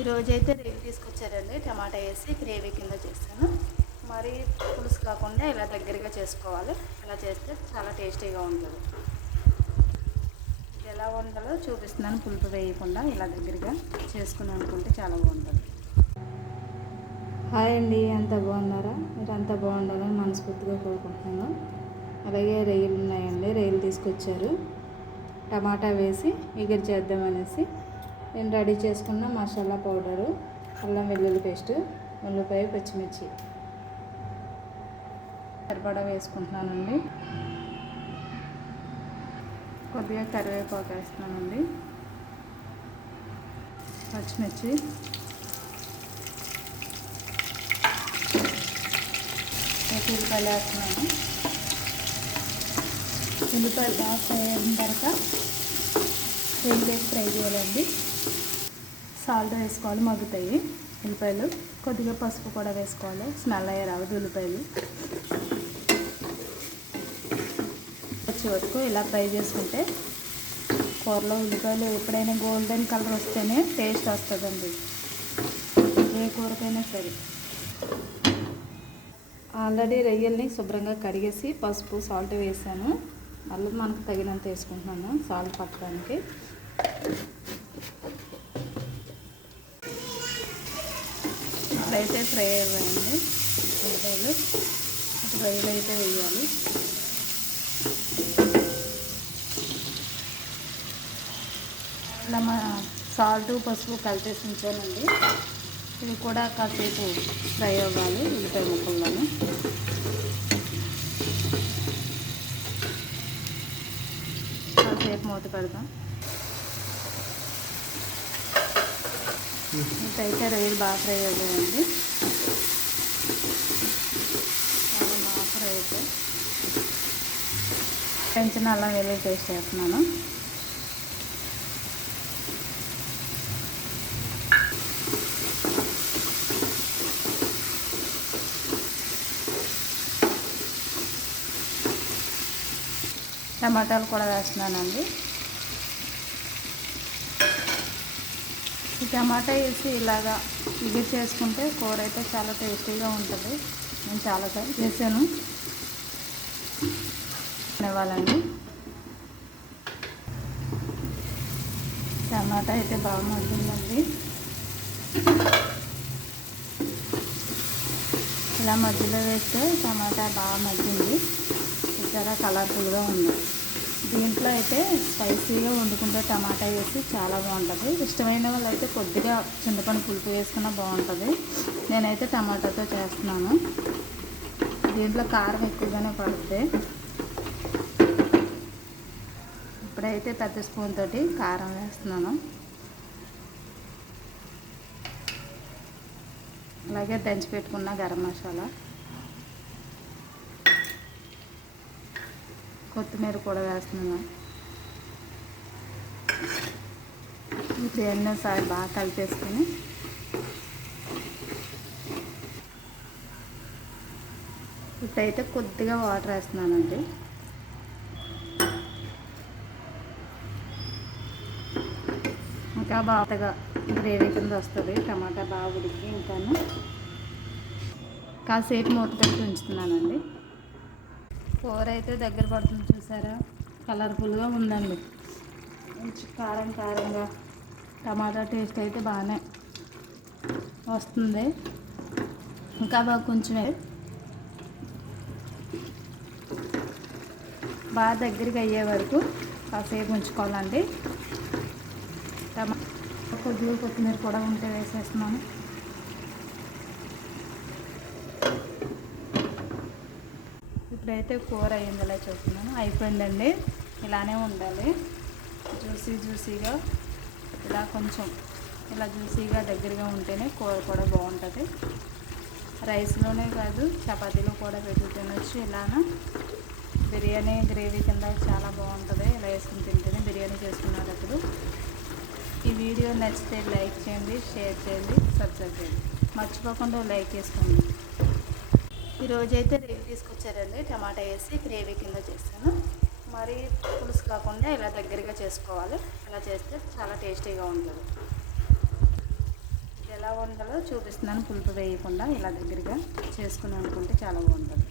ఈరోజు అయితే తీసుకొచ్చారండి. టమాటా వేసి గ్రేవీ కింద చేస్తాను మరి పులుసు కాకుండా ఇలా దగ్గరగా చేసుకోవాలి. ఇలా చేస్తే చాలా టేస్టీగా ఉంటుంది ఎలా వండాలో చూపిస్తున్నాను. పులుపు వేయకుండా ఇలా దగ్గరగా చేసుకుని అనుకుంటే చాలా బాగుంటుంది. హాయ్ అండి. అంత బాగున్నారా? మీరు అంత బాగుండాలని మనస్ఫూర్తిగా కోరుకుంటున్నాను. అలాగే రొయ్యలు ఉన్నాయండి రొయ్యలు తీసుకొచ్చారు. టమాటా వేసి ఎగురు చేద్దామనేసి నేను రెడీ చేసుకున్న మసాలా పౌడరు అల్లం వెల్లుల్లి పేస్ట్ ఉల్లిపాయ పచ్చిమిర్చి. సరిపడా వేసుకుంటున్నానండి. కొద్దిగా కరివేపాకు వేస్తున్నానండి. పచ్చిమిర్చి. ఉల్లిపాయలు వేస్తున్నాను. ఉల్లిపాయలు బాగా ఫ్రై అయిన తర్వాత వేసి ఫ్రై చేయాలండి? సాల్ట్ వేసుకోవాలి మగ్గుతాయి ఉల్లిపాయలు. కొద్దిగా పసుపు కూడా వేసుకోవాలి స్మెల్ అయ్యే రావద్దు ఉల్లిపాయలు. వచ్చే వరకు ఇలా ఫ్రై చేసుకుంటే కూరలో ఉల్లిపాయలు ఎప్పుడైనా గోల్డెన్ కలర్ వస్తేనే టేస్ట్ వస్తుందండి. ఏ కూరకైనా సరే. ఆల్రెడీ రొయ్యల్ని శుభ్రంగా కడిగేసి పసుపు సాల్ట్ వేసాను. మళ్ళీ మనకు తగినంత వేసుకుంటున్నాను సాల్ట్ పట్టడానికి. అయితే ఫ్రై అవ్వండి ఉల్లిపాయలు ఫ్రైలు అయితే వేయాలి. ఇలా మా సాల్ట్ పసుపు కలిపేసి ఉంచానండి ఇవి కూడా కాసేపు ఫ్రై అవ్వాలి. ఉల్లిపాయ ముక్కల్లోని కాసేపు మూత పెడదాం. ఇటైతే రొయ్యలు బాగా ఫ్రై అవుతాయండి చాలా బాగా ఫ్రై అవుతాయి పెంచిన అల్లం వెళ్ళి టేస్ట్ చేస్తున్నాను టమాటాలు కూడా వేస్తున్నానండి. ఈ టమాటా వేసి ఇలాగా ఇది చేసుకుంటే కూర అయితే చాలా టేస్టీగా ఉంటుంది. నేను చాలాసార్లు చేశాను. ఇవ్వాలండి టమాటా అయితే బాగా మగ్గిందండి. ఇలా మధ్యలో వేస్తే టమాటా బాగా మగ్గింది. చాలా కలర్ఫుల్గా ఉంది. దీంట్లో అయితే స్పైసీగా వండుకుంటే టమాటా వేసి చాలా బాగుంటుంది. ఇష్టమైన వాళ్ళు అయితే కొద్దిగా చింతపండు పులుపు వేసుకున్నా బాగుంటుంది. నేనైతే టమాటాతో చేస్తున్నాను. దీంట్లో కారం ఎక్కువగానే పడుతుంది. ఇప్పుడైతే పెద్ద స్పూన్ తోటి కారం వేస్తున్నాను. అలాగే దంచి పెట్టుకున్న గరం మసాలా. కొత్తిమీర కూడా వేస్తున్నాను. ఇప్పుడు ఎన్నోసారి బాగా కలిపేసుకుని ఇప్పుడైతే కొద్దిగా వాటర్ వేస్తున్నానండి. ఇంకా బాగా గ్రేవీ కింద వస్తుంది టమాటా బాగా ఉడికి ఇంకాను కాసేపు మూత పెట్టి ఉంచుతున్నానండి. కూర అయితే దగ్గర పడుతుంది చూసారా? కలర్ఫుల్గా ఉందండి. మంచి కారం కారంగా టమాటా టేస్ట్ అయితే బాగానే వస్తుంది. ఇంకా బాగా కొంచెమే. బాగా దగ్గరికి అయ్యే వరకు కాసేపు ఉంచుకోవాలండి. టమా కొద్దిగా కొత్తిమీర కూడా ఉంటే వేసేస్తున్నాను. ఇప్పుడైతే కూర అయిందిలా చెప్తున్నాను. అయిపోయిందండి. ఇలానే ఉండాలి. జ్యూసీ జ్యూసీగా ఇలా కొంచెం ఇలా జ్యూసీగా దగ్గరగా ఉంటేనే కూర కూడా బాగుంటుంది. రైస్లోనే కాదు చపాతీలో కూడా పెట్టి తినొచ్చు ఇలాన. బిర్యానీ గ్రేవీ కింద చాలా బాగుంటుంది. ఇలా వేసుకుని తింటేనే బిర్యానీ చేసుకునేటప్పుడు ఈ వీడియో నచ్చితే లైక్ చేయండి షేర్ చేయండి సబ్స్క్రైబ్ చేయండి. మర్చిపోకుండా లైక్ చేసుకోండి. ఈరోజైతే రేపు తీసుకొచ్చారండి. టమాటా వేసి గ్రేవీ కింద చేస్తాను మరి పులుసు కాకుండా ఇలా దగ్గరగా చేసుకోవాలి. ఇలా చేస్తే చాలా టేస్టీగా ఉంటుంది. అందులో చూపిస్తున్నాను. పులుపు వేయకుండా ఇలా దగ్గరగా చేసుకుని అనుకుంటే చాలా బాగుంటుంది.